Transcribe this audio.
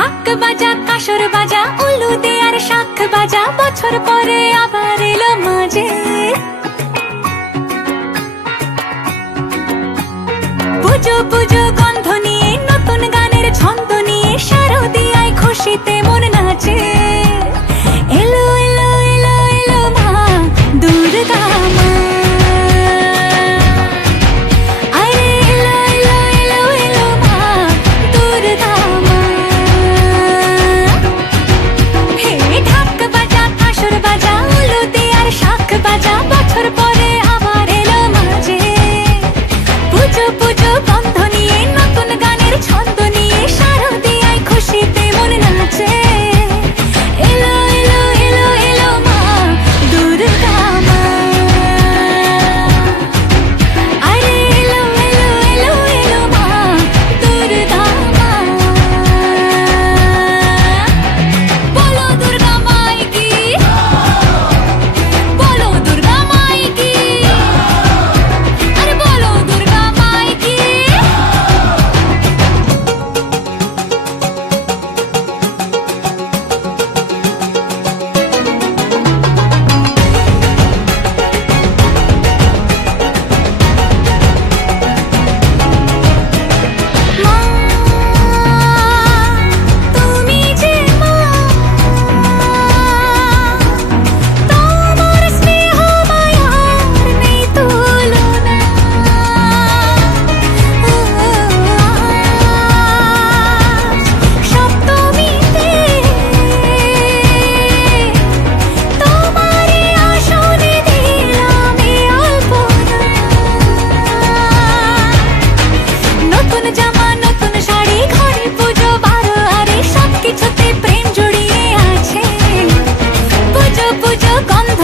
ঢাক বাজা কাসর বাজা উলু দে আর শাখ বাজা, বছর পরে আবার এলো মাঝে। পুজো পুজো গন্ধ নিয়ে নতুন গানের ছন্দ নিয়ে শারদিয়ায় খুশিতে মন নাচে। এলো এলো এলো এলো মা দুর্গা মা, আরে এলো এলো এলো এলো মা দুর্গা মা। হে ঢাক বাজা কাসর বাজা উলু দে আর শাখ বাজা, বছর পরে আবার এলো মাঝে। পুজো পুজো গন্ধ নিয়ে নতুন গানের ছন্দ নিয়ে শারদিয়ায় খুশিতে মন নাচে। এলো এলো এলো এলো মা দুর্গা মা, আরে এলো এলো এলো এলো মা দুর্গা মা। বলো দুর্গা মাই কি, বলো দুর্গা মাই কি, আরে বলো দুর্গা মাই কি। মা তুমি যে মা, তোমার স্নেহ মায়ার নেই তুলনা। সপ্তমীতে তোমারে আসনে দিলাম এই অল্পনা। নতুন জামা নতুন শাড়ি ঘরে পুজো বারো আরে সবকিছুতে প্রেম জড়িয়ে আছে। পুজো পুজো গন্ধ